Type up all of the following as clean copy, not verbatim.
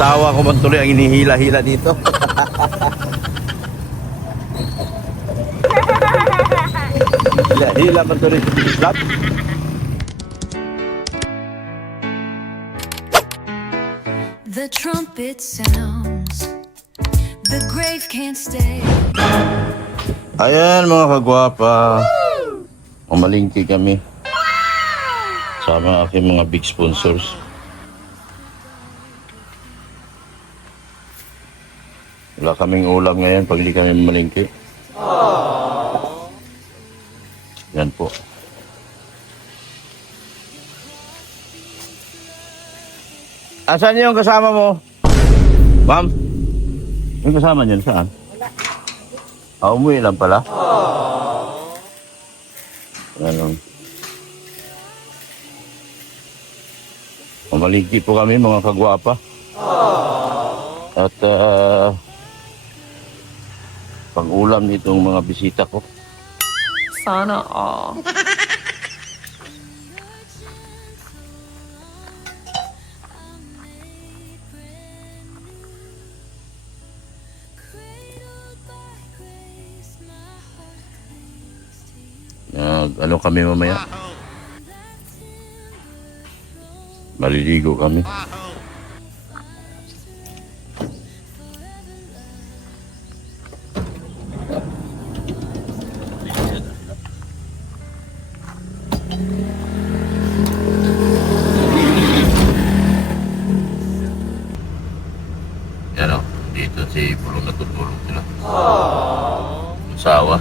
Asawa ko man tuloy ang inihila-hila dito. Hila man tuloy sa bislat. The trumpet sounds, the grave can't stay. Ayan mga kagwapa. Mamalingki kami. Sama aking mga big sponsors. Wala kaming ulam ngayon pag hindi kami mamalingki. Yan po. Asan yung kasama mo? Ma'am? Yung kasama niyan saan? Umuwi lang pala. Ano? Mamalingki po kami mga kagwapa. At pang-ulam nitong mga bisita ko. Sana all. Ano kami mamaya? Maliligo kami. Yan o, dito si Pulong natutulog sila. Asawa.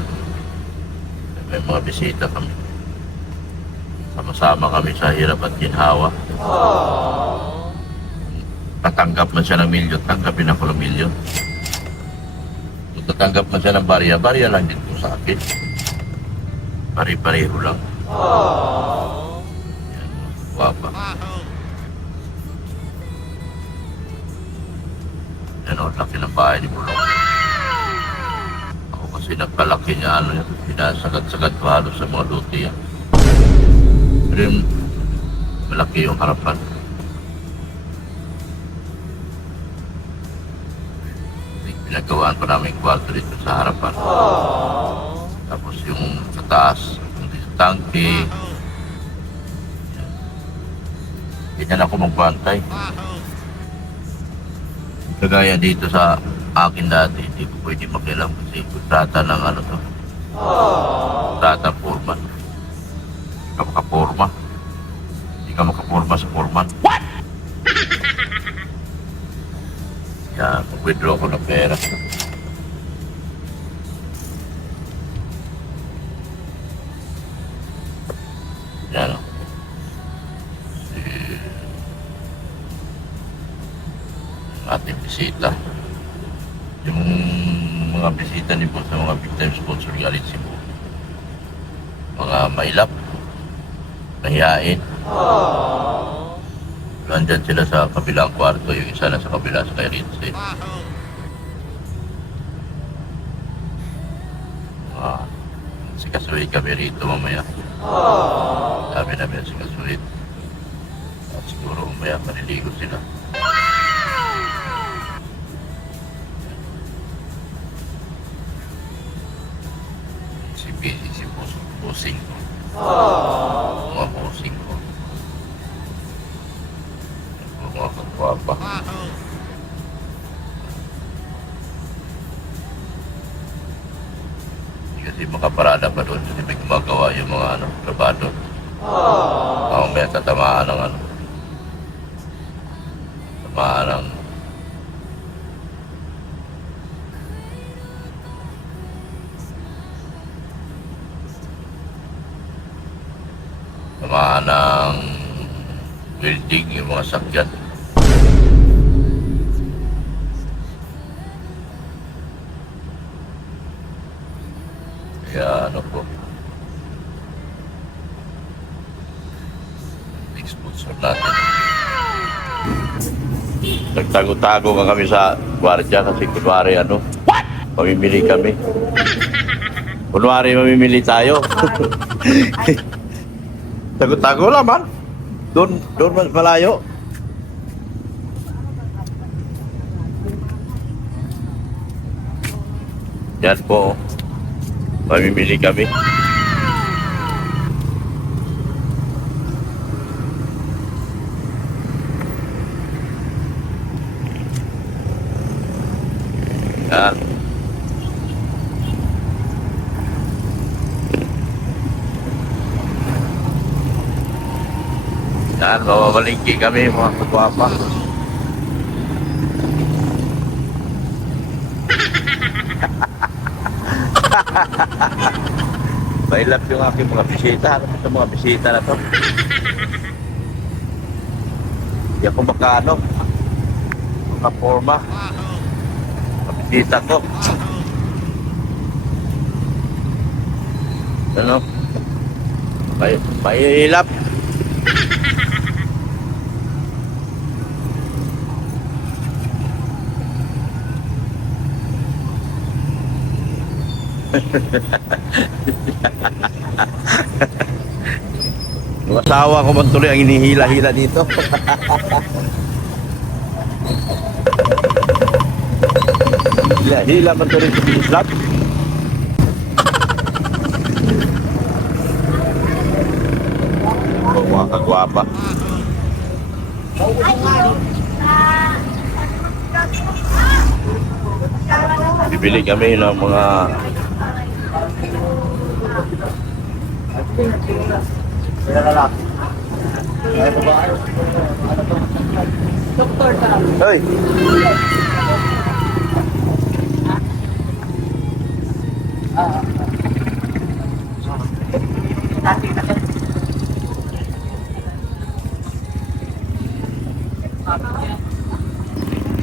May mga bisita kami. Sama-sama kami sa hirap at ginhawa. Tatanggap man siya ng milyon, tanggapin ako ng milyon. Kung tatanggap man siya ng barya, barya lang din po sa akin. Pare-pareho lang. Yan, guwapa. Yan o, laki ng bahay ni Pulong. Ako kasi nagkalaki niya, pinasagat-sagat ko halos sa mga luti yan. Pero yung malaki yung harapan. Pinagawaan pa namin kwarto dito sa harapan. Tapos yung sa taas, yung tangke. Ganyan ako magbantay. Kagaya dito sa akin dati, hindi ko pwede makialam kasi kontrata ng ano to. Kontrata foreman. Hindi ka makaporma. Hindi ka makaporma sa foreman. What? Kaya mag-withdraw ko ng pera. Yan o. Ating bisita. Yung mga bisita ni po sa mga big time sponsor galing Cebu. Mga mailap, mahihain. Nandyan sila sa kabilang kwarto, yung isa na sa kabila sa kay Rinse. Sikasuhin kami rito mamaya. Sabi namin sikasuhin. At siguro mamaya maliligo sila. Si Pusing ko. Mga Pusing ko. Mga kagwapa. Hindi kasi makaparada pa doon kasi may gumagawa yung mga trabado. May tatamaan ng tatamaan ng building, yung mga sakyan. Kaya ano po, sponsor natin. Nagtago-tago nga kami sa gwardiya kasi kunwari mamimili kami. Kunwari mamimili tayo. Tago-tago lang man. Doon mas malayo. Yan po. Mamimili kami. Yan. Yan, mababalingki kami mga kapapa. Mailap yung aking mga bisita. Ano ito mga bisita na to? Hindi ako makano. Mga forma. Mga bisita ko. Ano? May ilap. Yung asawa ko man tuloy ang inihila-hila dito. Hila-hila man tuloy sa bislap. Mga kagwapa. Bibili kami ng mga Hoy.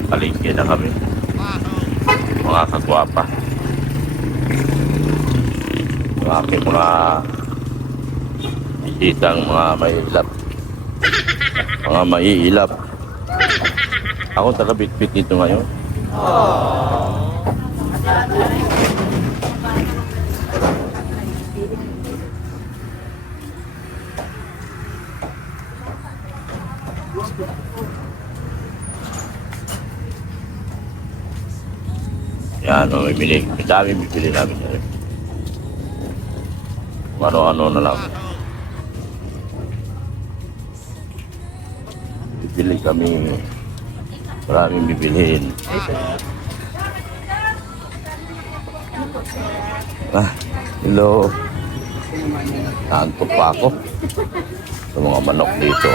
Palingki na kami. Mga kagwapa. Yung aking mga bisitang mga mailap. Mga maiilap. Ako taga-bitbit dito ngayon. Yan, bibili. Dami bibili namin. Ano-ano na lang. Bibili kami. Maraming bibilihin. Hello. Naantok pa ako. Sa mga manok dito.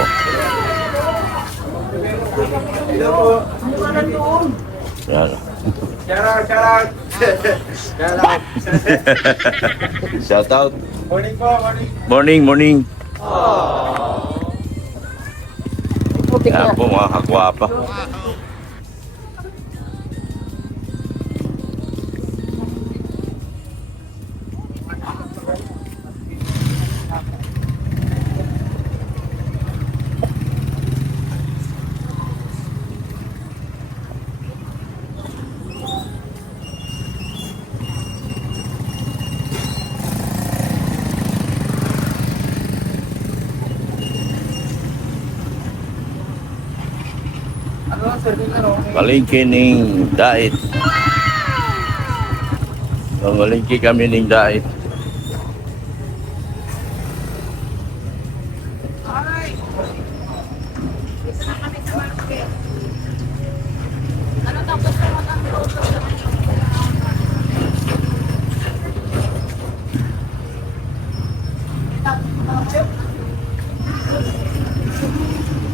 Yan. Shout out. Morning po, Morning, morning. morning. Yan po mga kagwapa. Palingki ning dait. Palingki kami ning dait.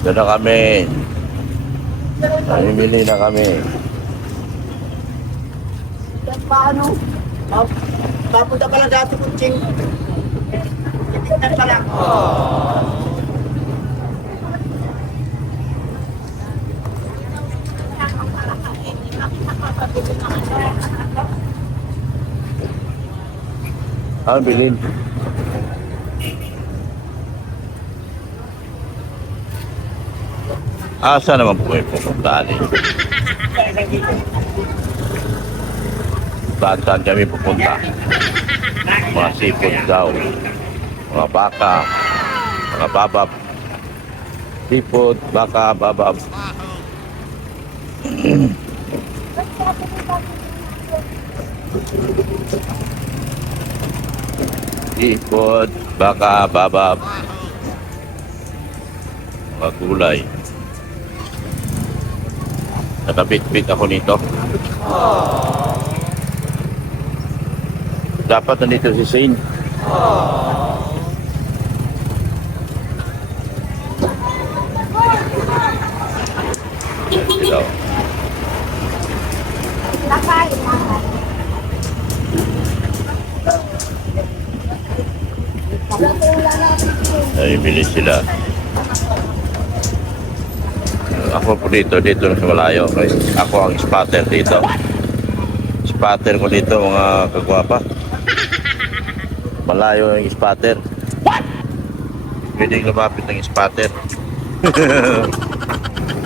Doon na kami. Namimili na kami. Paano? Papunta pala dati kutsing. Titignan pala. Ano bilhin? Asa naman po yung pupuntaan eh? Saan kami pupunta? Mga seafood daw. Mga baka. Mga babab. Seafood, baka, babab. Ipod, baka, babab. Mga gulay. Nakabit-bit ako nito. Dapat nandito si Shane. Hello. Namimili sila. Ako po dito lang sa malayo. Okay? Ako ang spotter dito. Spotter ko dito mga kagwapa. Malayo yung spotter. Pwedeng lumapit ng spotter.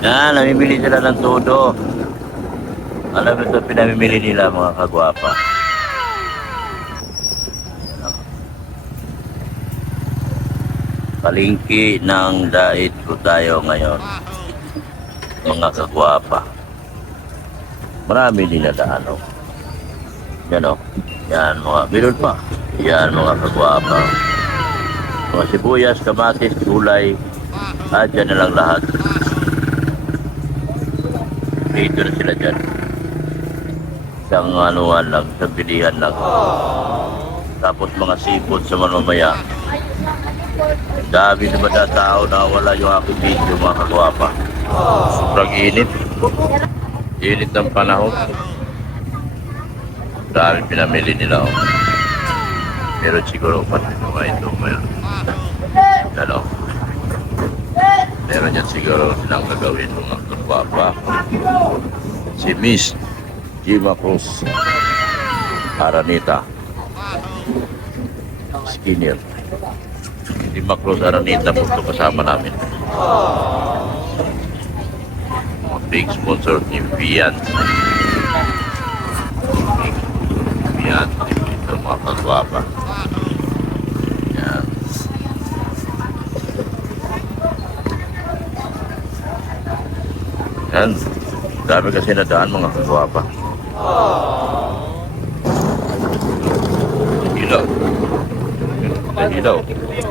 Yan, namimili sila ng todo. Alam mo ito, pinamimili nila mga kagwapa. Palingki ng dait ko tayo ngayon. Mga kagwapa. Marami din na daan, oh. Yan, oh. Yan, mga bilol pa. Yan, mga kagwapa. Mga sibuyas, kamatis, gulay. At dyan na lang lahat. Dito na sila dyan. Isang anuan lang, isang bilihan lang. Tapos mga seafood sa mamamaya. Dami na ba na tao na wala yung aking video, mga kagwapa. Sobrang init. Init ng panahon. Dami pinamili nila, oh. Meron siguro pa mga ito ngayon. Ano? Meron yan siguro silang gagawin mga kagwapa. Si Miss Gima Cruz Aranita Skinner. Gima Cruz Aranita po ito kasama namin. Mga big sponsor ni Fiat. Fiat ito mga kagwapa. Yan. Yan. Dami kasi nadaan mga kagwapa. Ilaw. Ilaw.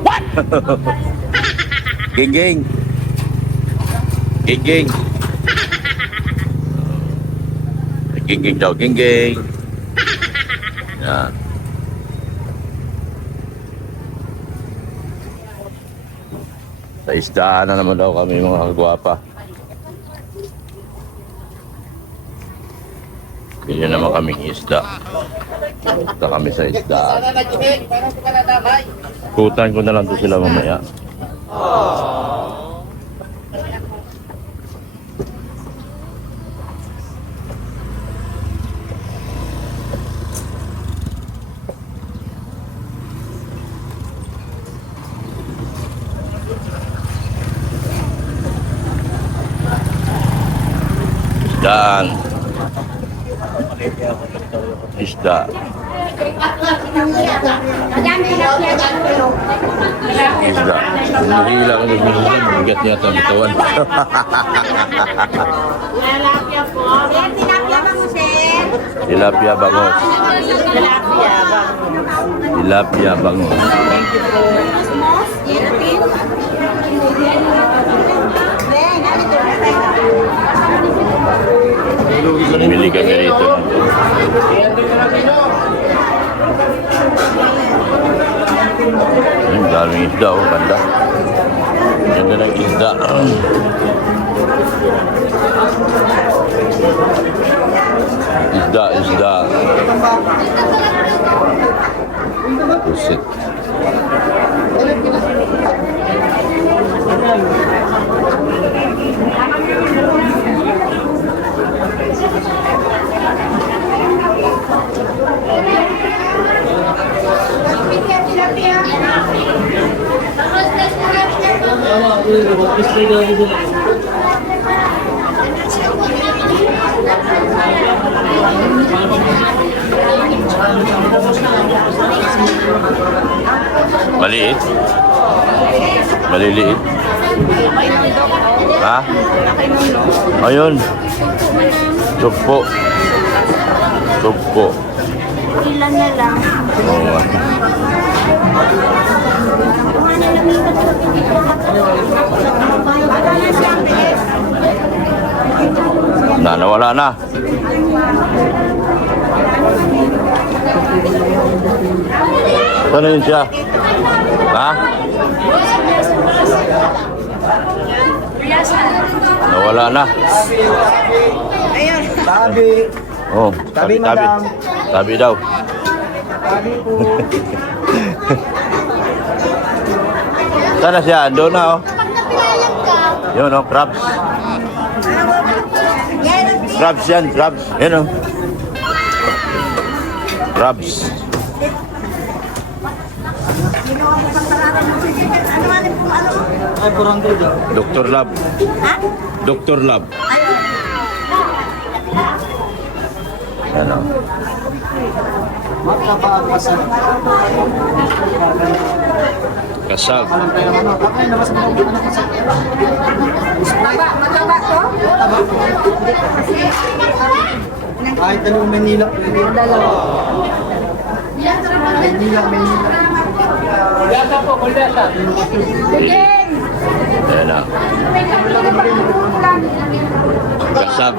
What? Ging ging. Ging ging. Ging ging daw, ging ging. Yan. Sa isdaan na naman daw kami mga kagwapa. Ganyan naman kaming isda. Punta kami sa isda. Kutan ko na lang to sila mamaya. Isdaan. Isda. Isda. Nahihila ko ng bigat niya ang bitawan. Tilapia po. Tilapia bangus, eh. Tilapia bangus. Tilapia bangus. Tilapia bangus. Thank you po. Bili kami rito. Ang daming isda, oh, ganda. Ganda ng isda. Isda. Pusit. Maliit? Maliliit? Ha? Ayun. Sugpo. Ilan na lang. Oo. Nawala na. Saan yun siya? Ha? Nawala na. Tabi. Oh, Tabi, tabi. madam. Tabi daw. Tabi po. Sana siya? Doon na, oh. Yun, oh, crabs. Crabs yan, crabs. Yun, oh. Crabs. Ay, kurang doon daw. Dr. Lab. Dr. Lab. Ano? Magkapagpasan. Kasag. Alam tayo naman, kapay na mas mga Mataba to? kahit anong Manila, pwede. Manila. Ayan na. Kasag.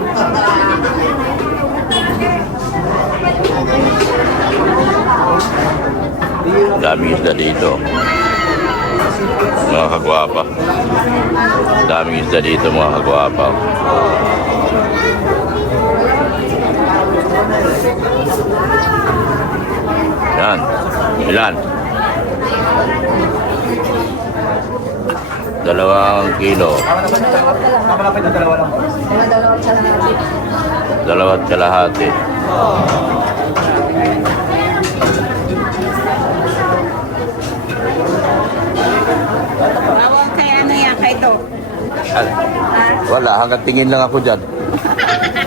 Daming isda dito. Mga kagwapa. Daming isda dito, mga kagwapa. Yan. Ilan? 2 kilo. Kapalapit na dalawa lang. 2.5 kilo. Bawang kay ano yan, kay to. Wala, hanggang tingin lang ako dyan.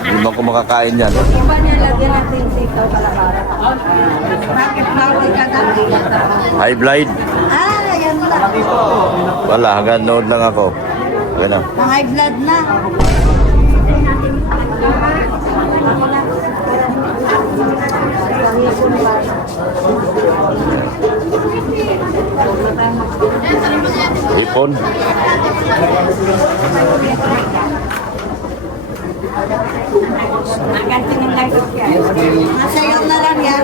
Hindi mo ako makakain yan. Iba niya lagyan natin yung sitaw kalahara. Bakit bawal ka na? High blind? Yan lang. Wala, hanggang noon lang ako. Ganun. Mga high blood na. Hipon. Nasayaw na lang yan.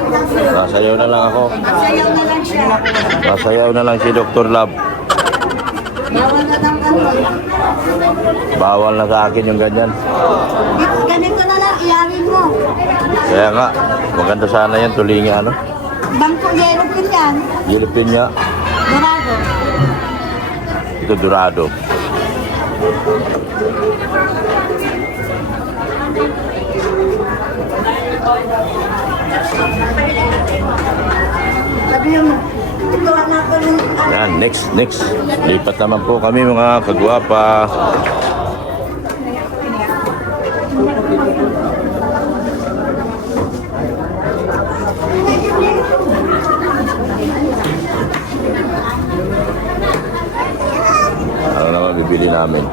Nasayaw na lang ako. Nasayaw na lang siya. Nasayaw na lang si Dr. Lab. Bawal na ng ano. Bawal na sa akin yung ganyan. Ganito na lang, iyawin mo. Kaya nga, maganda sana yan, tulingi ano. Bangko yellow din yan. Gilipin niya. Dorado. Ito dorado. Sabi mo, ito na ako ng ano. Yan, next. Lipat naman po kami mga kagwapa. Ano naman bibili namin?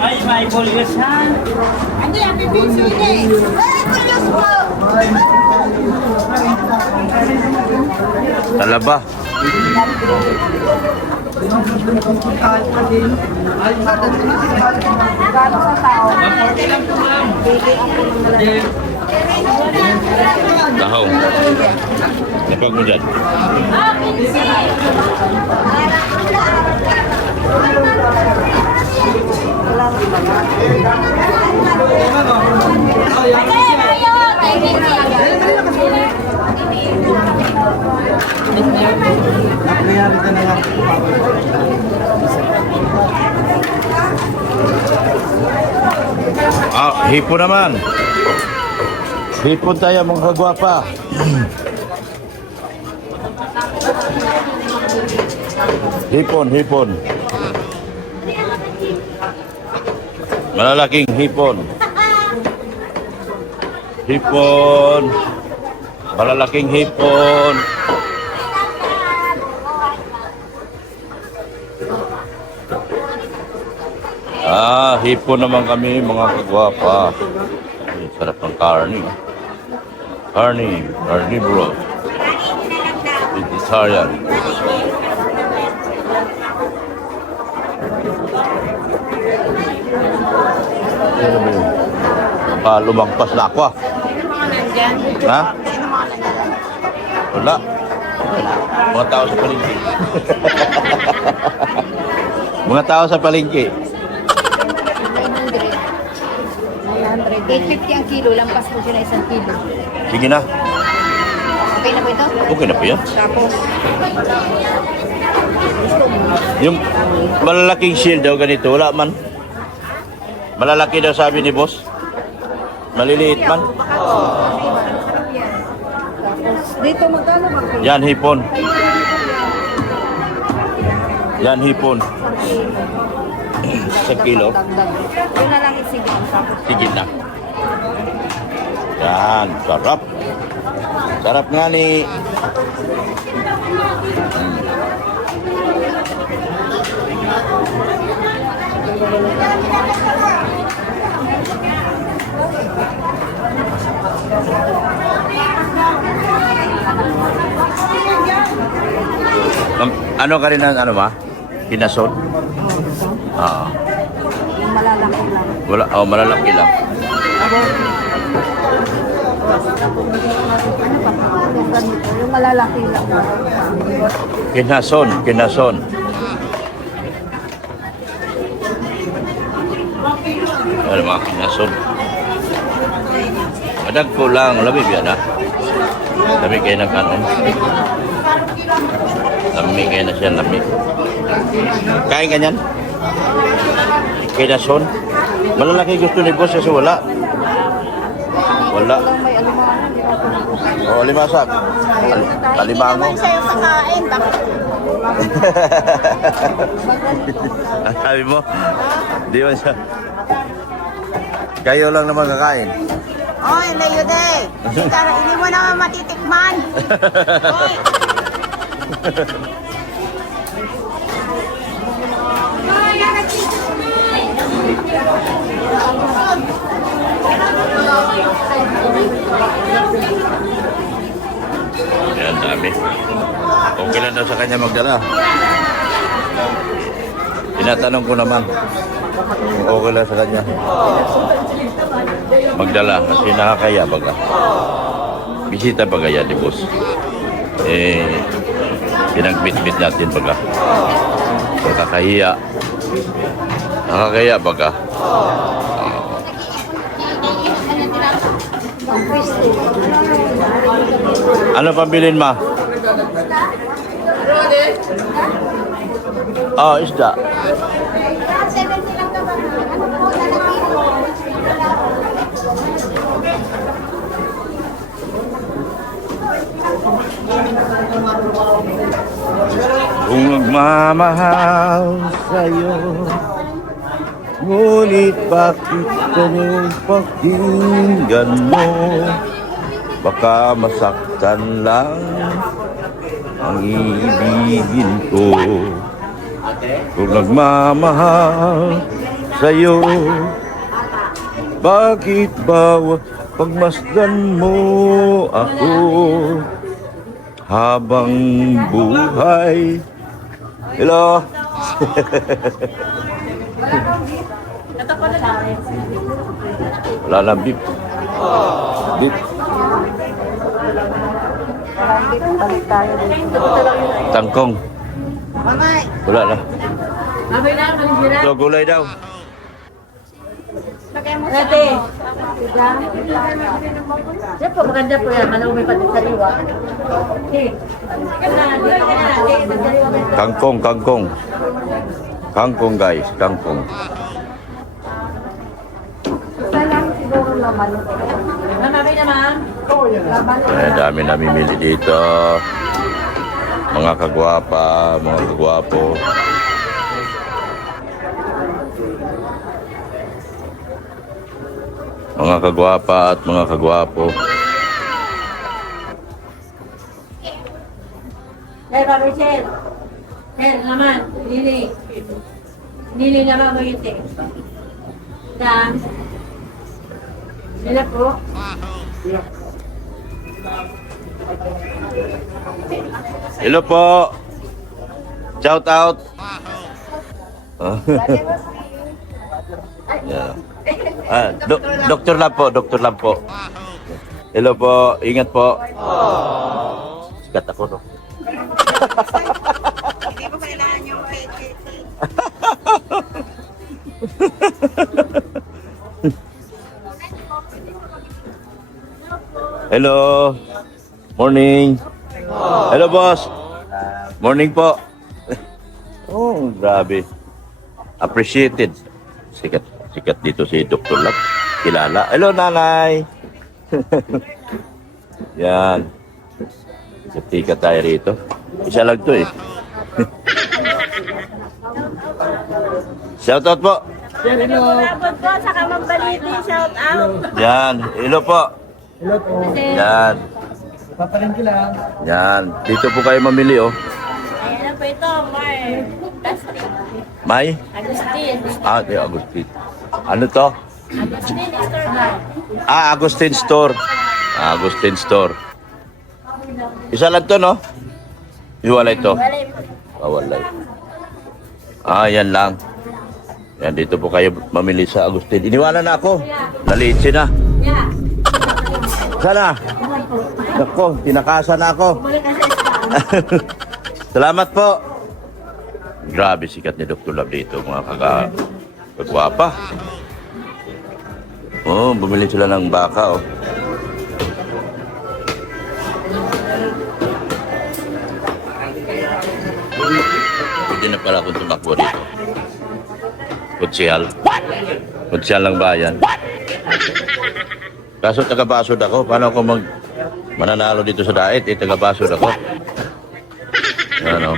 Ay, may bulgasan. Ano yan, bibisi niya eh. Ay, kulos mo! Talaba. Gano'n sa tao? Bili ako ng malaki. Tahaw. Napag mo dyan. Nangyari ka na lang. Hipon naman. Hipon tayo mga kagwapa. Hipon. Malalaking hipon. Malalaking hipon. Hipon naman kami mga kagwapa. Ay, sarap ng carne. Carne bro. Vegetarian. Ano ba yun? Lumangpas na ako ah. Ha? Wala. Mga tao sa palengke. Mga tao sa palengke. 850 ang kilo, lampas po siya na 1 kilo. Sige na. Okay na po ito? Okay na po yan. Tapos, Yung malalaking shield daw ganito, wala man. Malalaki daw sabi ni boss. Maliliit man. dito magkano ba? Yan hipon. Yan hipon. Sa kilo. Yun na lang isigil. Tapos, Sige na. Yan, sarap. Sarap nga ni. Ano ka rin ang ano ba? Kinasod? Oo. yung malalaki lang. Wala, malalaki lang. Ano pa? Yung ganito, yung malalaki lang. Kinason. Ano mga kinason? Madag ko lang, lamig yan ha. Lamig kayo ng kanon. Lamig kayo na siya, lamig. Kain ka niyan? Kinason? Malalaki gusto ni boss kasi wala. Wala. Walang may alumanan, di ba? O, limasak. Kalimango. Sa'yo sa kain, bakit? Sabi mo? Di ba siya? Kayo lang naman kakain. Oy, layo day. Hindi mo naman matitikman. Oy. Yan, dami. Okay lang daw sa kanya magdala. Tinatanong ko naman kung okay lang sa kanya magdala kasi nakakaya baga. Bisita baga yan ni boss. Pinagbitbit natin baga. Nakakahiya. Nakakaya baga. Ano pambilin ma? Isda. Kung nagmamahal sa'yo, ngunit bakit ganun pakinggan mo? Baka masaktan lang ang ibigin ko. Kung nagmamahal sa'yo, bakit ba pagmasdan mo ako habang buhay? Hello? Wala na beef. Beef. Balik tayo dito. Tangkong. Mamay. Wala na. So, gulay daw. Ate. Siya po, maganda po yan. Ano may pati sariwa. Kangkong. Kangkong guys, kangkong. Isa lang siguro naman. Mamay naman. Ay, dami namimili dito. Mga kagwapa, mga kagwapo. Mga kagwapa at mga kagwapo. Rochelle. Sir, naman. Lili. Lili naman mo yun, eh. Dan. Sila po. Hello po. Shout out. Yeah. Doktor lang po, doktor lang po. Hello po, ingat po. Sikat ako, no? Hindi mo kailangan yung cake. Hello. Morning. Hello, boss. Morning po. Oh, grabe. Appreciated. Sikat dito si Dr. Lab. Kilala. Hello, nanay. Yan. Sikat tayo rito. Isa lang to eh. Shout out po. Abot po, saka magbaliti. Shout out. Yan. Hello po. Hello po. Yan. Papalengke lang. Yan. Dito po kayo mamili, oh. Ayan po ito, Mar. May? Agustin. Di Agustin. Ano to? Agustin, store guard. Agustin Store. Agustin Store. Isa lang to, no? Iwalay to. Walay po. Walay. Yan lang. Yan, dito po kayo mamili sa Agustin. Iniwanan na ako. Nalitsi na. Yeah. Sana. Nako, tinakasan na ako. Bumalik ka sa spa. Salamat po. Grabe sikat ni Dr. Lab dito, mga kagwapa. Oh, bumili sila ng baka, oh. Pwede na pala akong tumakbo dito. Kutsihal. Kutsihal ng bayan. Kaso taga-basod ako. Paano ako mananalo dito sa diet? Taga-basod ako. Ano?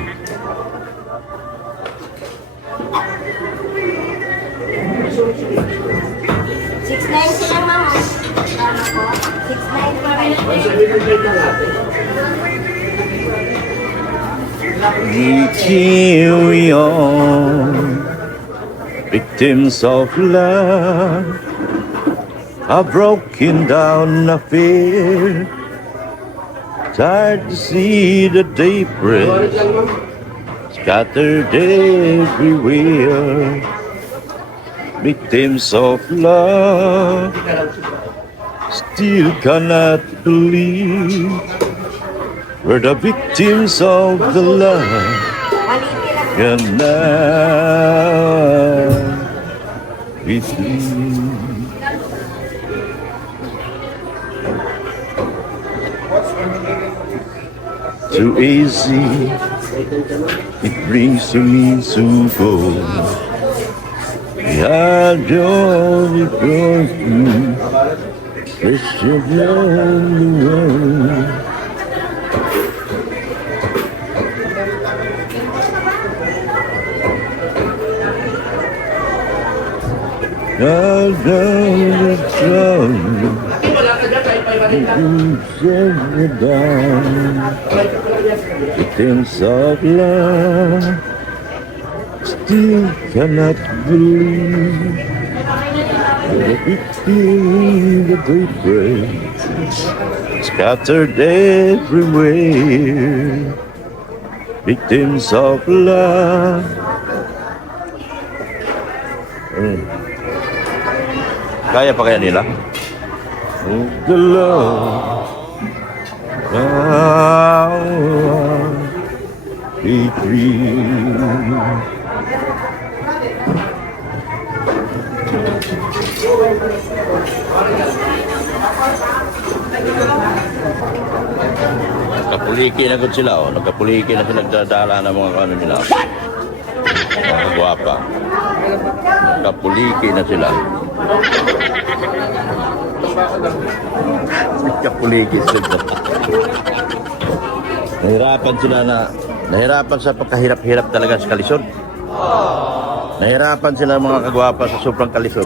$6.90 lang, mama. Tama po. $6.90 pa rin. We carry on, victims of love, are broken down of fear, tired to see the daybreak, scattered everywhere. Victims of love, still cannot believe we're the victims of the love. And now with you. Too easy, it brings me to go. Yeah, Johnny goes through, Christian on the way. Down the sun, you down. Victims of love still cannot believe the victim that they break, scattered everywhere. Victims of love. Kaya pa kaya nila? Oh, the love. Be free. Nagkapuliki na gud sila, oh. Nagkapuliki na sila nagdadala ng mga ano nila. Mga gwapa. Nagkapuliki na sila. Nagkapuliki sila. Nahirapan sa pagkahirap-hirap talaga sa kalisod. Nahirapan sila mga kagwapa sa sobrang kalisod.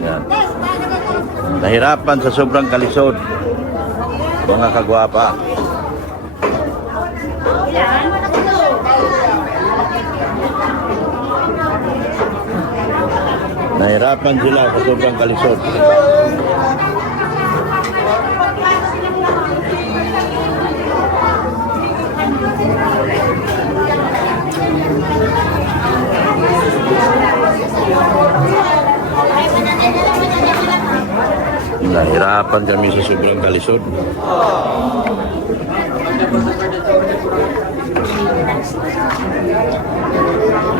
Yan. Nahirapan sa sobrang kalisod. Mga kagwapa. Nahirapan sila sa sobrang kalisod. Nahirapan kami sa sobrang kalisod.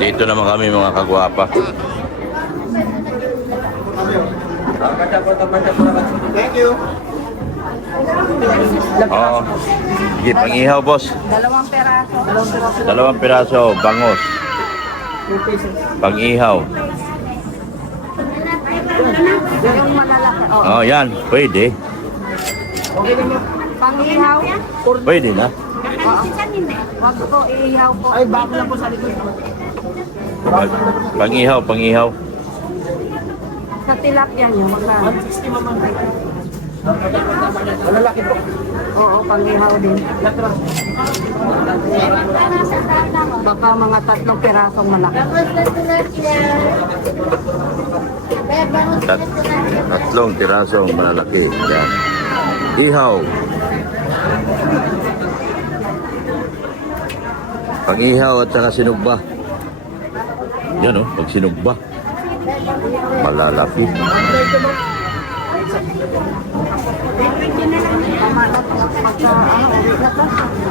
Dito naman kami mga kagwapa. Thank you. Oo. Sige, pang-ihaw, boss. Dalawang peraso. 2 piraso, bangos. 2 pesos. Pang-ihaw. Yung malalaki. Oh, yan. Pwede. Okay lang yun. Pang-ihaw. Pwede na. Wag ko iihaw po. Ay, bago lang po sa likod. Pang-ihaw, pang-ihaw. Sa tilapia niyo, magkano? 160 mama. Malalaki po. Oo, pang-ihaw din. Latras. Baka mga 3 pirasong malaki. Tatlong tirasong malalaki. Yan. Ihaw. Pang-ihaw at saka sinugba. Yan o, pag sinugba. Malalaki.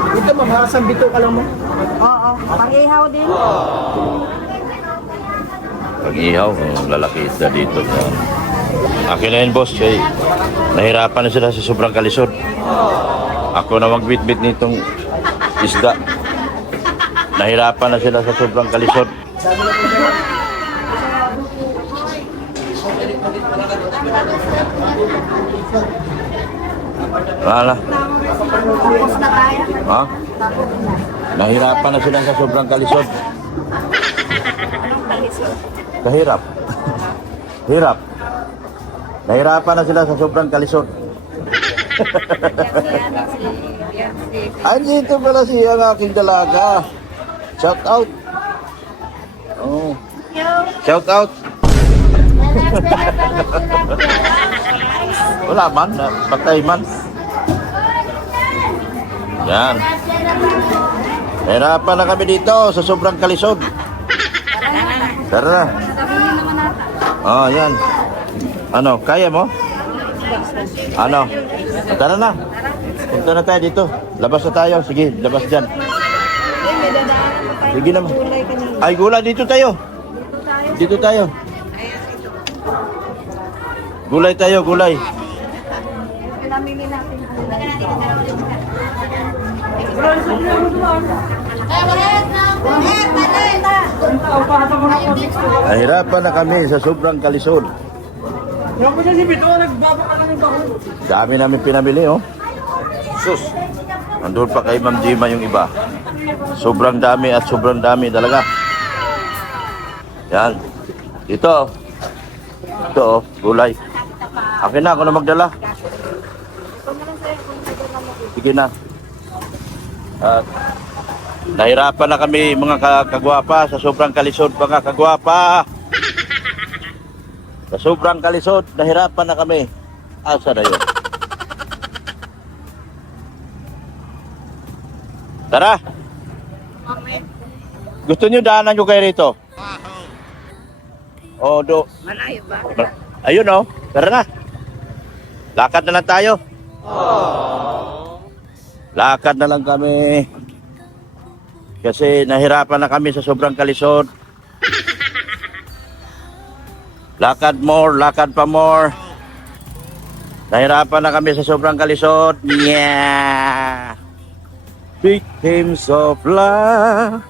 Ito, mamahasan bito ka lang mo. Oo, pang-ihaw din. Pag-ihaw, lalaki isda dito. Akin na yun, boss. Kaya nahirapan na sila sa sobrang kalisod. Ako na magbitbit nitong isda. Nahirapan na sila sa sobrang kalisod. Wala. Tapos na tayo. Ha? Nahirapan na sila sa sobrang kalisod. Kahirap. Hirap. Nahirapan na sila sa sobrang kalisod. Andito pala siya ang aking dalaga. Shout out. Oh. Shout out. Wala man, patay man. Yan. Nahirapan na kami dito sa sobrang kalisod. Tara na. Oh, yan. Ano, kaya mo? Ano? Tara na. Punta na tayo dito. Labas na tayo. Sige, labas dyan. Sige naman. Ay, gulay. Dito tayo. Dito tayo. Gulay tayo, gulay. Pinamili natin. Nahirapan na kami sa sobrang kalisod. Yung po siya si Bito, nagbaba ka lang yung baho. Dami namin pinamili, oh. Sus. Nandun pa kay Ma'am Jima yung iba. Sobrang dami at sobrang dami talaga. Yan. Ito. Ito, oh. Gulay. Akin na, ako na magdala. Sige na. At nahirapan na kami mga kagwapa sa sobrang kalisod, mga kagwapa. Sa sobrang kalisod, nahirapan na kami. Asa na yun? Tara! Gusto nyo daanan ko kayo rito? O, Malayo ba? ayun o, tara na. Lakad na lang tayo. Lakad na lang kami. Kasi nahirapan na kami sa sobrang kalisod. Lakad more, lakad pa more. Nahirapan na kami sa sobrang kalisod. Yeah. Victims of love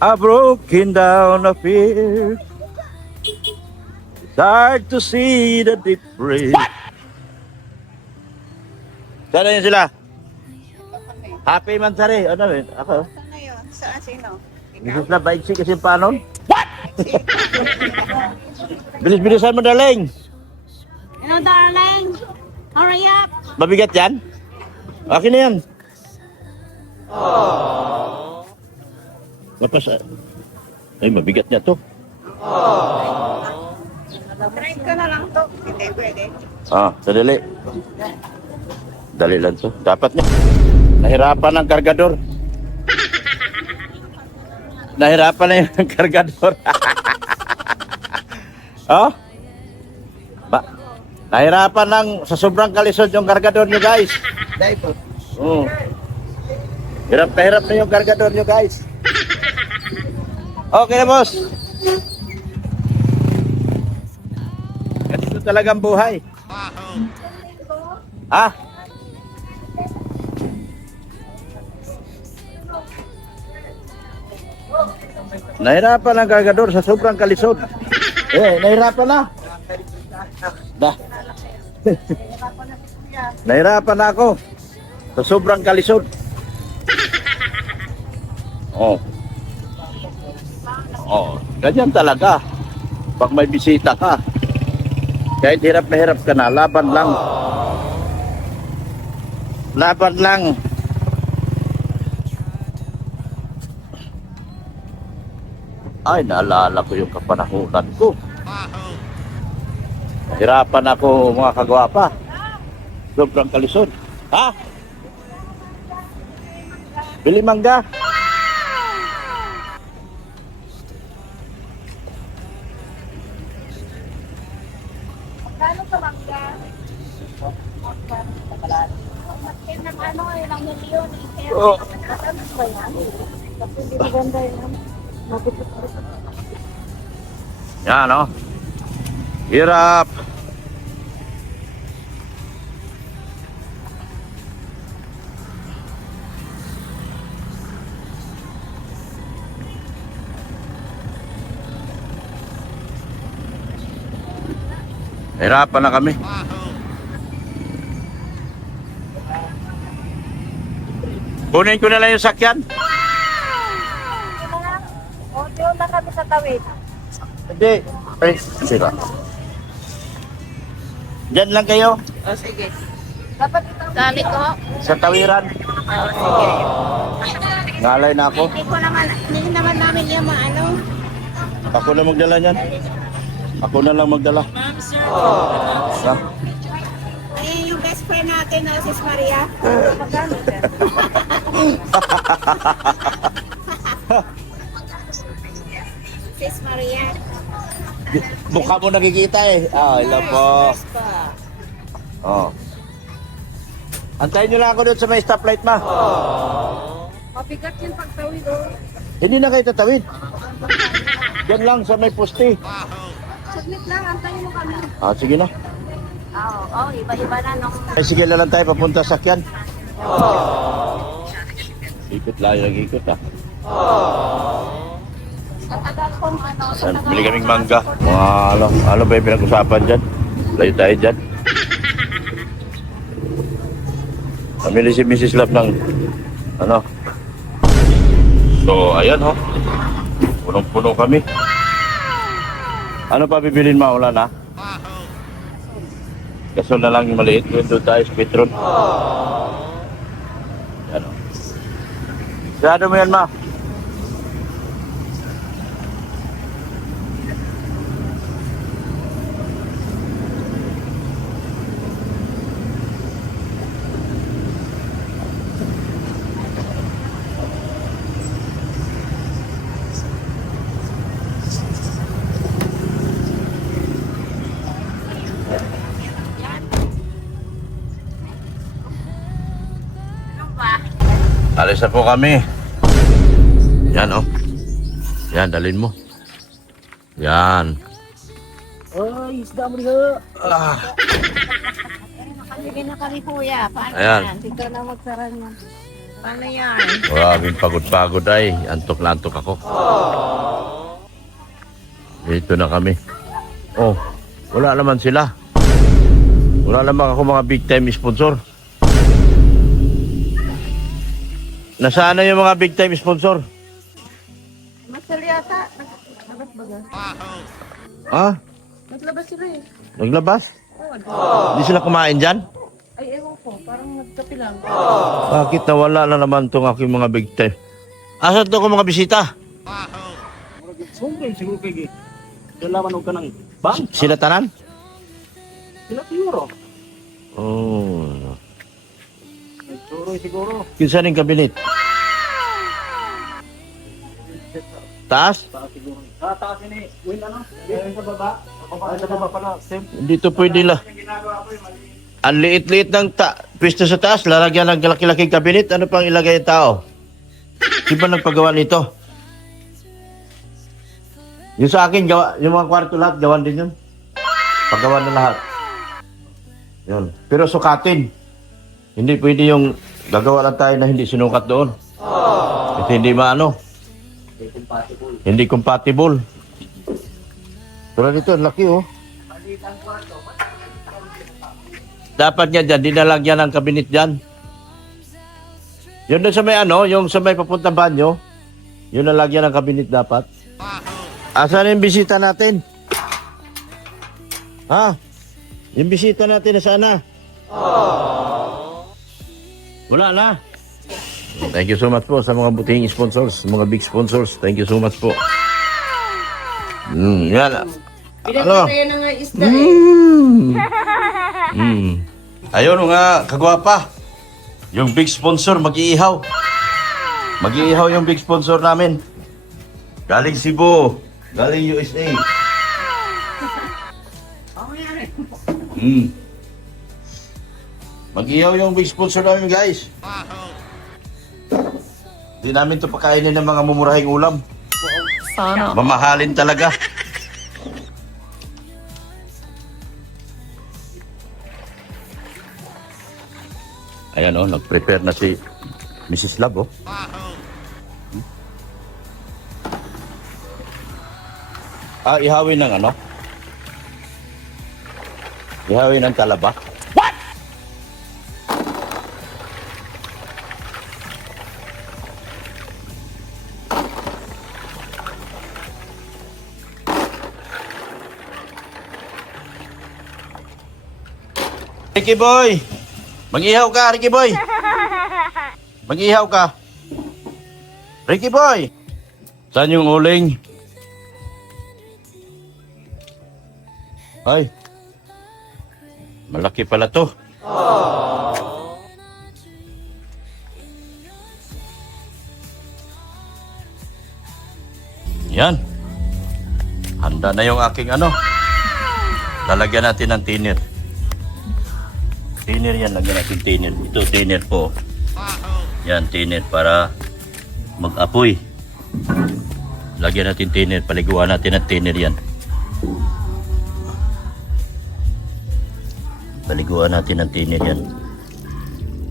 are broken down of fear. It's hard to see the difference. Sana yun sila? Happy man sari. Ano yun? Ako. Ano yun? Saan sino? Bilis na baiksi kasi panon. Bilis-bilisan mo, darling. Hello, darling. Hurry up. Mabigat yan? Akin na yan. Mapas. Ay, mabigat niya to. ko na lang to. Hindi, pwede. Ah, sadali. Dali lang to. Dapat niya. Nahirapan ang kargador. Nahirapan na yung kargador. Oh? Nahirapan lang sa sobrang kalisod yung kargador nyo, guys. Dahil po. Hirap na hirap na yung kargador nyo, guys. Okay na, boss. Ganito talagang buhay. Ah? Nahirapan ang kargador sa sobrang kalisod. Nahirapan na. Dah. Nahirapan na ako sa sobrang kalisod. Oh. Oh, ganyan talaga. Pag may bisita ka, kahit hirap na hirap ka na, laban lang. Laban lang. Ay, naalala ko yung kapanahunan ko. Nahirapan ako, mga kagwapa. Sobrang kalisod. Ha? Bili mangga. Kano sa mangga? Ilang milyon eh. Oh. Ano ba yan? Kasi hindi maganda yan. Yan, oh. Hirap. Hirapan na kami. Kunin ko na lang yung sakyan. O, doon na kami sa tawid. Hindi. Ay, sira. Diyan lang kayo. Oh, sige. Dapat dali ko. Sa tawiran. Ngalay na ako. Hindi naman namin yung maano. Ako na magdala niyan. Ako na lang magdala. Ha? Eh, yung best friend natin na si Maria. Magkano siya? Sis Maria. Mukha mo nakikita eh. Ah, hello po. Yes pa. Oh. Antayin nyo lang ako doon sa may stoplight, ma. Mabigat yung pagtawid o. Hindi na kayo tatawid. Diyan lang sa may poste. Saglit lang, antayin mo kami. Ah, sige na. Oo, iba-iba na nung... Ay, sige na lang tayo papunta sa sakyan. Ikot lang yung ikot, ah. Katagal kong ano... Bili kaming mangga. Mga ano ba yung pinag-usapan dyan? Layo tayo dyan. Pamili si Mrs. Love ng ano. So, ayan ho. Punong-puno kami. Ano pa bibilin mo? Wala na? Gasol na lang yung maliit. Doon tayo sa Petron. Yan o. Sado mo yan, ma. Alis na po kami. Yan oh. Yan, dalhin mo. Yan. Ay, isda mo rin. Nakalagay na kami kuya. Paano Ayan. yan? Dito na magsara niyan. Paano yan? Maraming pagod-pagod ay. Antok na antok ako. Dito na kami. Oh, wala naman sila. Wala naman ako mga big time sponsor. Nasaan na yung mga big time sponsor? Masal yata. Naglabas ba ga? Ha? Naglabas sila eh. Naglabas? Hindi sila kumain dyan? Ay, ewan ko. Parang nagkapi lang. Bakit nawala na naman itong aking mga big time? Asan to ko mga bisita? Sungkay, siguro kay Dalaman o ka ng bang? Sila tanan? Ilang euro? Oh. Siguro. Kinsa ning kabinet? Taas? Taas siguro. Taas ini. Win ano? Win sa baba. Sa baba pala. Same. Dito pwede la. Yung ginagawa ko yung mali. Ang liit-liit ng pwesto sa taas, lalagyan ng laki-laking kabinet, ano pang ilagay yung tao? Di ba nagpagawa nito? Yung sa akin, gawa, yung mga kwarto lahat, gawan din yun. Paggawa na lahat. Yun. Pero sukatin. Hindi pwede yung gagawa lang tayo na hindi sinukat doon. Kasi hindi maano. Hindi compatible. Pero dito, laki oh. Dapat nga dyan, dinalagyan ng kabinet dyan. Yun doon sa may ano, yung sa may papuntang banyo, yun nalagyan ng kabinet dapat. Asan yung bisita natin? Ha? Yung bisita natin na sana? Wala na. Thank you so much po sa mga butihing sponsors, mga big sponsors. Thank you so much po. Yan. Ano? Pinagkatayan na nga isda Ayun nga, kagwapa. Yung big sponsor, mag-iihaw. Mag-iihaw yung big sponsor namin. Galing Cebu. Galing USA. Mag-ihaw yung big sponsor namin, guys. Hindi namin to pakainin ng mga mumurahing ulam. Sana. Mamahalin talaga. Ayan oh, nag-prepare na si Mrs. Love oh. Ihawin ng ano? Ihawin ng talaba. What? Ricky boy! Mag-ihaw ka, Ricky boy! Mag-ihaw ka! Ricky boy! Saan yung uling? Ay. Malaki pala to. Yan. Handa na yung aking ano. Lalagyan natin ng tiner. Tiner yan, lagyan natin tiner. Ito tiner po. Yan, tiner para mag-apoy. Lagyan natin tiner, paliguan natin ng tiner yan. Paliguan natin ng tiner yan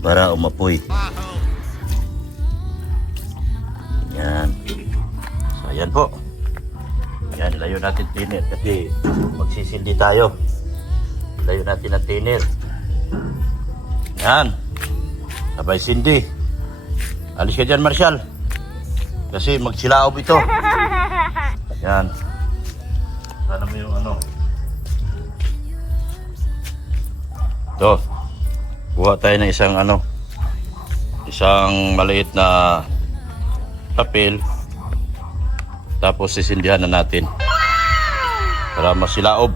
para umapoy. Yan. So, yan po. Yan, ilayo natin tiner kasi magsisindi tayo. Ilayo natin ang tiner. Yan. Sabay sindi. Alis ka dyan, Marshall. Kasi magsilaob ito. Yan. Sana mo yung ano. Ito. Kuha tayo ng isang ano. Isang maliit na papel. Tapos sisindihan na natin. Para masilaob.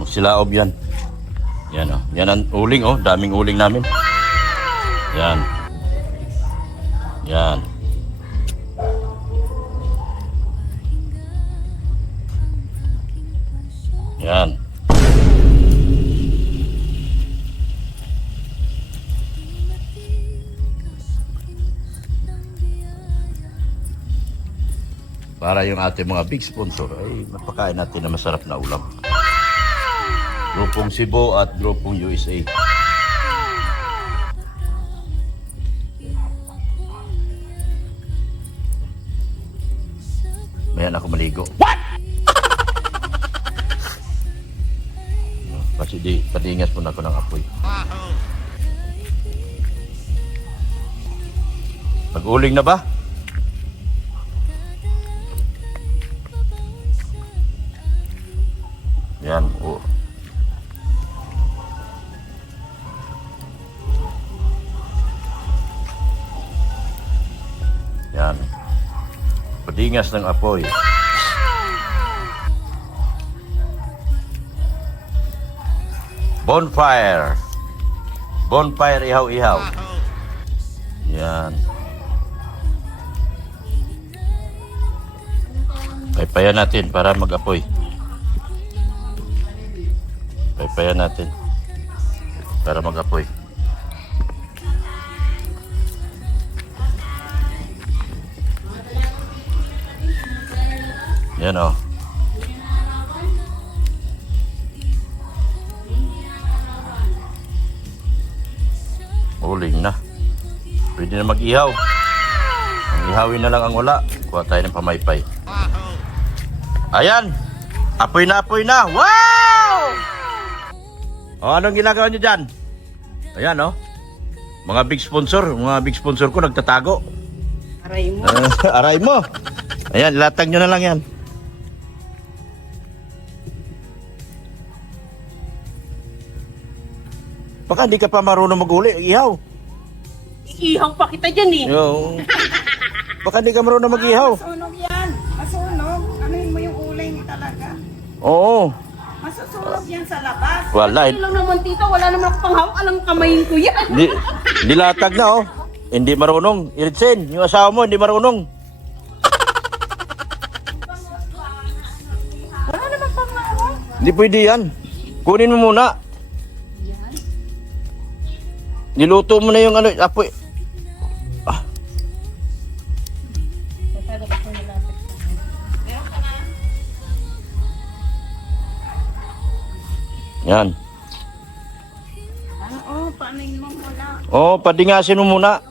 Masilaob yan. Yan o. Yan ang uling o. Daming uling namin. Yan. Yan. Yan. Para yung ating mga big sponsor ay mapakain natin na masarap na ulam. Grupong Cebu at Grupong USA. Mayan ako maligo. What? Kasi patingas muna ako ng apoy. Mag-uling na ba? Yan, oh. Yan. Padingas ng apoy. Bonfire. Bonfire ihaw-ihaw. Yan. Paypayan natin para mag-apoy. Paypayan natin para mag-apoy. Yan o. Uling na. Pwede na mag-ihaw. Ang ihawin na lang ang wala. Kuha tayo ng pamaypay. Ayan! Apoy na! Wow! O, anong ginagawa nyo dyan? Ayan, o. Mga big sponsor ko nagtatago. Aray mo. Aray mo! Ayan, latag nyo na lang yan. Baka hindi ka pa marunong mag-uli. Ihaw. Iihaw pa kita dyan eh. Yo. Baka hindi ka marunong mag-ihaw. Masunog yan. Masunog. Anuhin mo yung ulay mo talaga. Oo. Masusunog yan sa labas. Wala. Ano lang naman tito, wala naman ako panghawak. Alang kamayin ko yan. Dilatag na, oh. Hindi marunong. Iritsin, yung asawa mo, hindi marunong. Wala naman panghawak. Hindi pwede yan. Kunin mo muna. Niluto mo na yung ano, apoy. Ah. Yan. Paano mo muna? Oh, padingasin mo muna.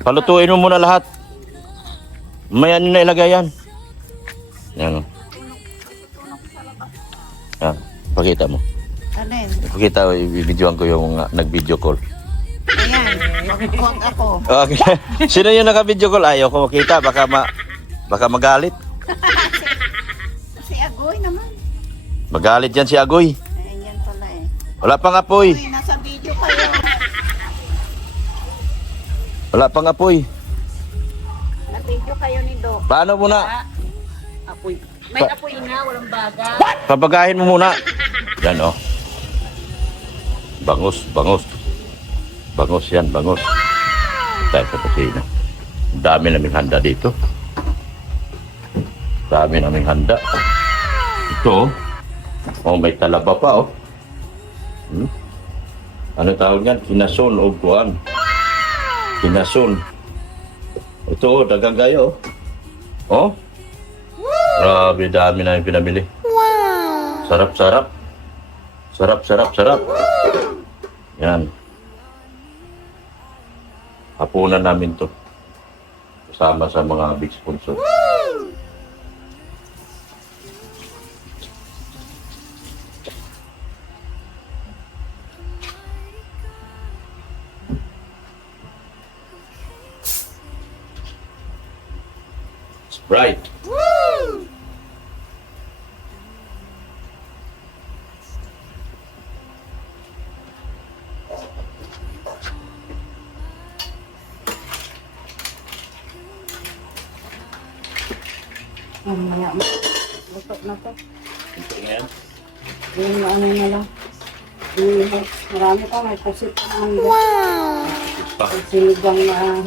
Palutuin mo muna lahat. May ano na ilagay yan. Yan. Yan. Pakita mo. Alin? Pakita, i-videoan ko yung nag-video call. Ayan. Huwag ako. Okay. Sino yung naka-video call? Ayaw ko makita. Baka magalit. Si Agoy naman. Magalit yan si Agoy. Ayan yan pala eh. Wala pang apoy. Uy, nasa video kayo. Wala pang apoy. Na-video kayo ni Doc. Paano muna? Apoy. May apoy na, walang baga. Papagahin mo muna. Yan, oh. Bangus. Bangus yan, bangus. Tayo sa kusina. Dami naming handa dito. Dami naming handa. Ito, oh, may talaba pa, oh. Ano tawag yan? Kinason o kuwan. Kinason. Ito, oh, dagang gayo, oh. Oh. Grabe, dami namin pinamili. Sarap. Sarap. Yan. Hapunan namin to. Kasama sa mga big sponsor. Sprite. Mamaya. Luto na to. Ito nga yan. Yung ano na lang. Yung marami pa, may pusit pa naman. Wow! Pa. Sinigang na.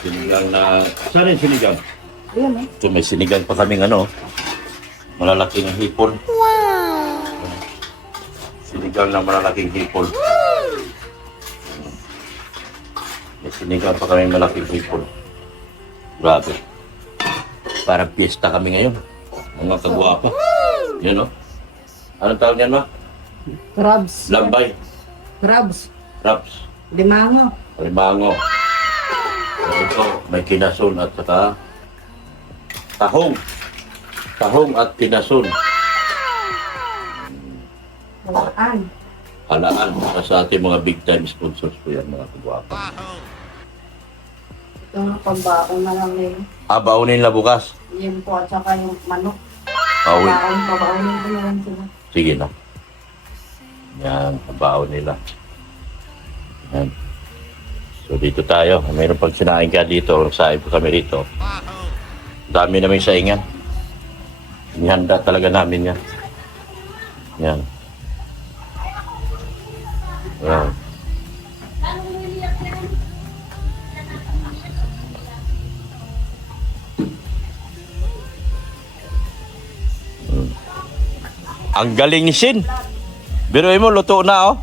Sinigang na... Saan yung sinigang? Ayan eh. Ito may sinigang pa kaming ano. Malalaking hipon. Wow! Sinigang na malalaking hipon. May sinigang pa kaming malaking hipon. Grabe. Parang piyesta kami ngayon. Mga kagwapa. Yan, oh. Anong tawag yan, ma? Crabs. Lambay. Crabs. Raps. Limango. Alimango. Ito, may kinason at saka tahong. Tahong at kinason. Balaan. Halaan. Sa ating mga big time sponsors po yan, mga kagwapa. Ito nga pambaon na lang eh. Baunin na bukas. Yun po at saka yung manok. Awi. Pabaunin ko na lang sila. Sige na. Yan, baon nila. Yan. So dito tayo. Mayroon pag sinaing ka dito. Saing po kami rito. Dami namin saingan. Inihanda talaga namin yan. Yan. Yan. Ang galing ni Shin. Biruin mo, luto na oh.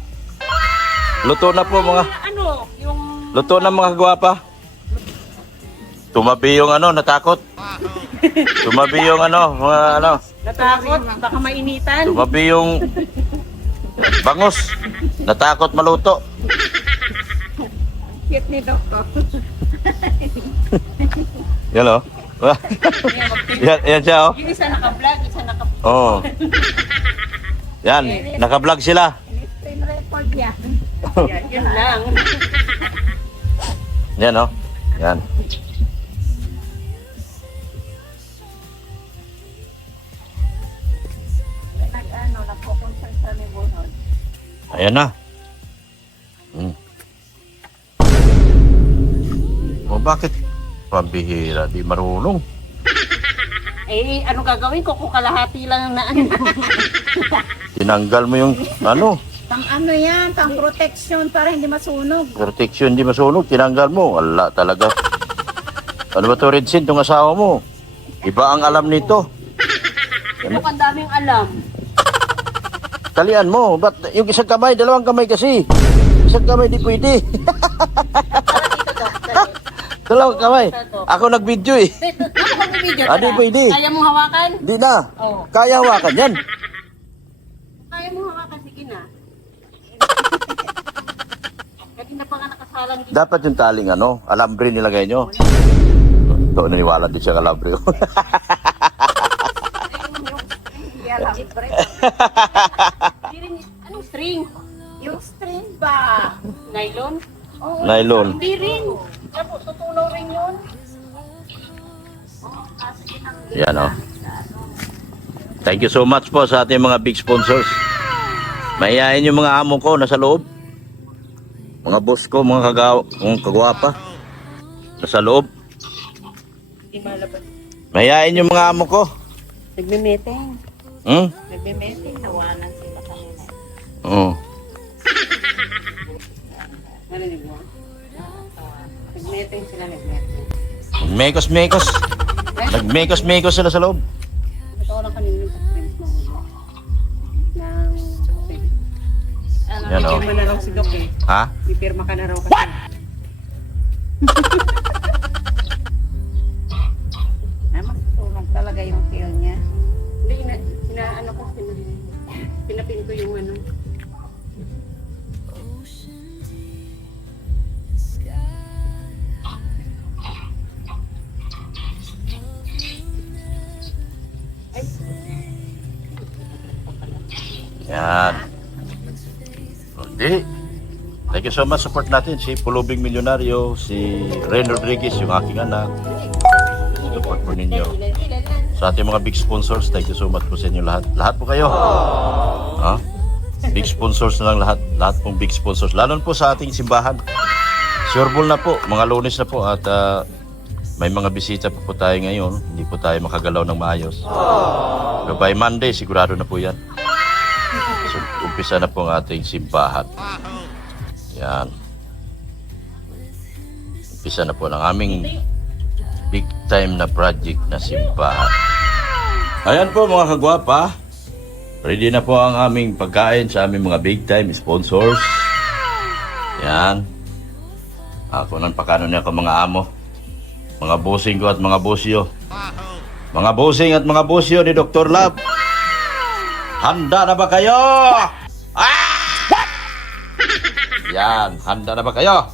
Luto na po mga... Ano? Yung... Luto na mga gwapa. Tumabi yung ano, natakot. Tumabi yung ano, mga ano. Natakot? Baka mainitan? Tumabi yung bangos. Natakot maluto. Cute ni Doktor. Yan oh. Yan siya oh. Yung isa naka-vlog, isa naka-vlog. Oo. Yan, naka-vlog sila. Screen record yan. Yan, yun lang. Yan oh. Yan. Nag-ano, nagpo-concert sa Libunod. Ayan na. O bakit? Pambihira, di marunong. Eh, ano gagawin ko kung kalahati lang na ano? Tinanggal mo yung ano, Pang ano yan, pang protection para hindi masunog. protection, di masunog. Tinanggal mo. Wala talaga. Ano ba to, Red Sin, itong asawa mo? Iba ang alam nito. Mukhang daming alam. Talian mo. Ba't yung isang kamay, dalawang kamay kasi. Isang kamay di pwede. Dalawang kamay. Ako nag-video eh. Ako mag-video Ah, di pwede. Kaya mo hawakan? Di na. Oo. Kaya hawakan yan. Kaya mo hawakan, sige na. Kanina pa nga nakasalang dito. Dapat yung taling ano, alambre nilagay nyo. Ito, naniwala din siya alambre. Hindi alam. Anong string? Yung string ba? Nylon? Oo. Nylon. Hindi rin. Tapos tutunaw rin yun. Yan o. Thank you so much po sa ating mga big sponsors. Mahihayin yung mga amo ko nasa loob. Mga boss ko, mga kagwapa. Nasa loob. Mahihayin yung mga amo ko. Nagme-meeting. Hmm? Nagme-meeting. Nawalan sila kanina. Oo. Narinig mo? Nag-meeting sila, nag-meeting. Mekos-mekos. Nagmekos-mekos sila sa loob. Ito lang kanina yung friends mo. Ng... Ano, Yan, oh. pipirma na raw si Doc eh. Ha? Pipirma ka na raw kasi. Ay, makatulong talaga yung feel niya. Hindi, ano ko, pinapin ko yung ano. Yan. Hindi. Thank you so much. Support natin si Pulubing Milyonaryo, si Ren Rodriguez, yung aking anak. Support po ninyo. Sa ating mga big sponsors, thank you so much po sa inyo lahat. Lahat po kayo. Ha? Big sponsors na lang lahat. Lahat pong big sponsors. Lalo po sa ating simbahan. Sureball na po. Mga Lunes na po. At may mga bisita po tayo ngayon. Hindi po tayo makagalaw ng maayos. Pero by Monday, sigurado na po yan. So, umpisa na po ang ating simbahan. Yan. Umpisa na po ng aming big time na project na simbahan. Ayan po mga kagwapa. Ready na po ang aming pagkain sa aming mga big time sponsors. Yan. Ako nang pakano niya ko mga amo. Mga bossing ko at mga bossyo. Mga bossing at mga bossyo ni Dr. Lab. Handa na ba kayo? Ah! Yan, handa na ba kayo?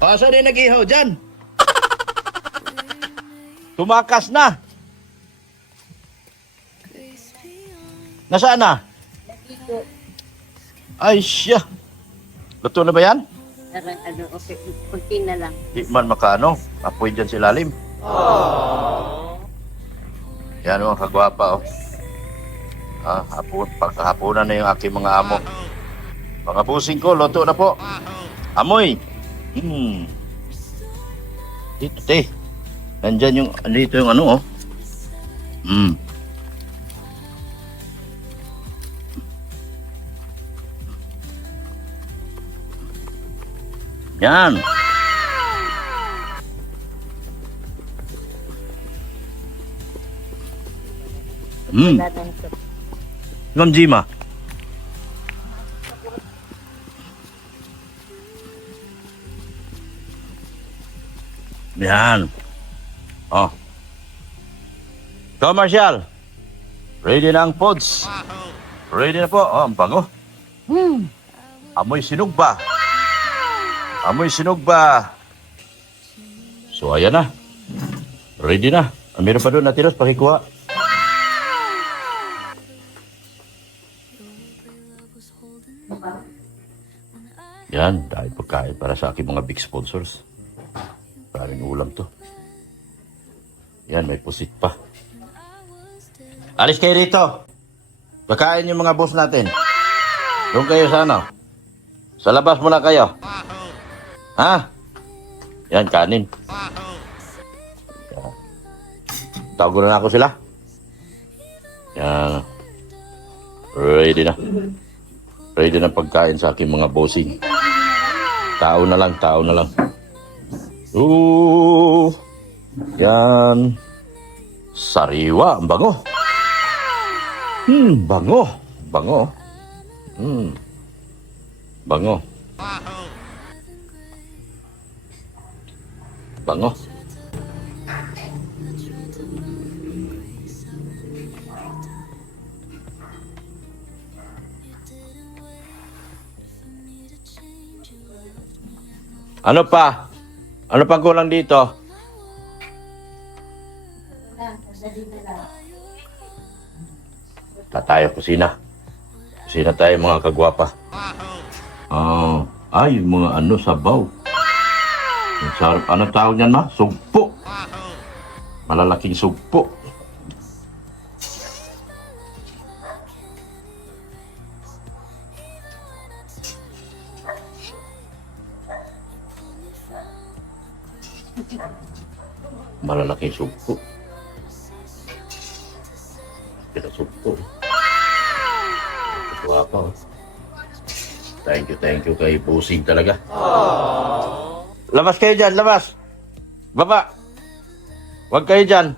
Saan yung nag-ihaw dyan? Tumakas na. Nasaan na? Ay, siya. Luto na ba yan? Ano, okay, kunti na lang. Di man makano. Apoy dyan si lalim. Yan mga kagwapa, oh. Pagkahapunan na yung aking mga amo. Mga busing ko, luto na po. Amoy. Dito, te. Nandyan yung, dito yung ano, oh. Yan. Ma'am Jima. Yan. Oh. Go, Marshall. Ready na ang pods. Ready na po. Oh, ang bango. Amoy sinog ba? Amoy sinog ba? So, ayan na. Ready na. Meron pa doon, Atiros, pakikuha. Yan, dahil pagkain para sa aking mga big sponsors. Maraming ulam to. Yan, may pusit pa. Alis kayo rito. Pagkain yung mga boss natin. Doon kayo sa ano? Sa labas muna kayo. Ha? Yan, kanin. Yan. Tawagan na ako sila. Yan. Ready na. Ready na pagkain sa aking mga bossing. Tao na lang, tao na lang. Yan. Sariwa, ang bango. Bango. Bango. Bango. Bango. Ano pa? Ano pang kulang dito? Tayo, kusina. Kusina tayo, mga kagwapa. Oh, ay, mga ano, sabaw. Ang sarap. Ano tawag niyan, ma? Sugpo. Malalaking sugpo. Malalaking sugpo. Kita sugpo. Guwapa. Thank you kay Pusing talaga. Labas kayo dyan, labas. Baba. Huwag kayo dyan.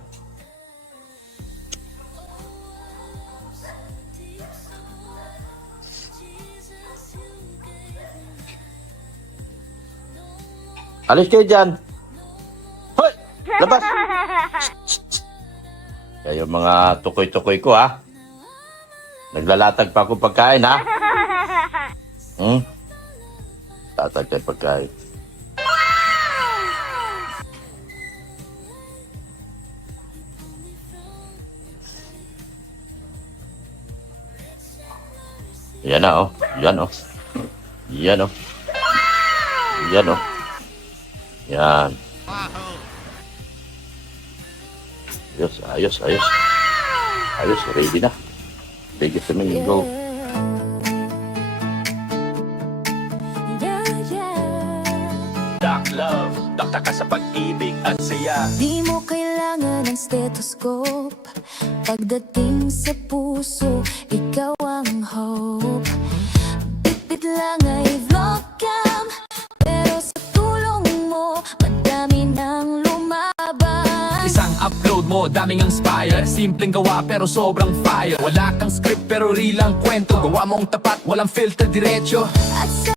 Alis kayo dyan. Hoy! Labas! Kayo mga tukoy-tukoy ko, ha? Naglalatag pa ako pagkain, ha? Latag tayo pagkain. Yan na, oh. Yan, oh. Yan, oh. Yan, oh. Yan. Ayos. Ayos, ready na. Take it to me, go. Doc Love, dokta ka sa pag-ibig at saya. Di mo kailangan ng stethoscope. Pagdating sa puso, ikaw ang hope. Bit lang ay vlog cam, pero sa tulong mo, madami nang lumaban. Isang upload mo, daming inspire. Simpleng gawa pero sobrang fire. Wala kang script pero real ang kwento. Gawa mong tapat, walang filter diretso. At sa